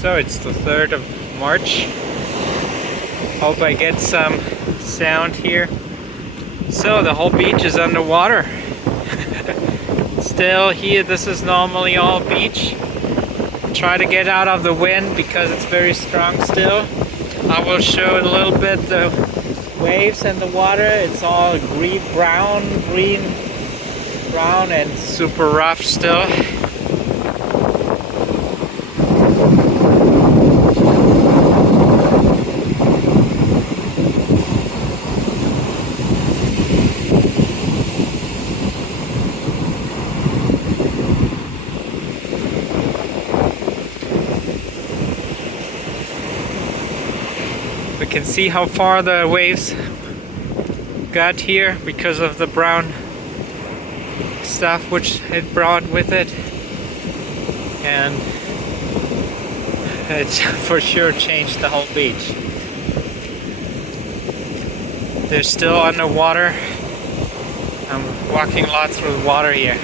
So it's the 3rd of March. Hope I get some sound here. So the whole beach is underwater. Still here, this is normally all beach. Try to get out of the wind because it's very strong still. I will show a little bit the waves and the water. It's all green, brown, and super rough still. We can see how far the waves got here because of the brown stuff which it brought with it, and it for sure changed the whole beach. They're still underwater. I'm walking a lot through the water here.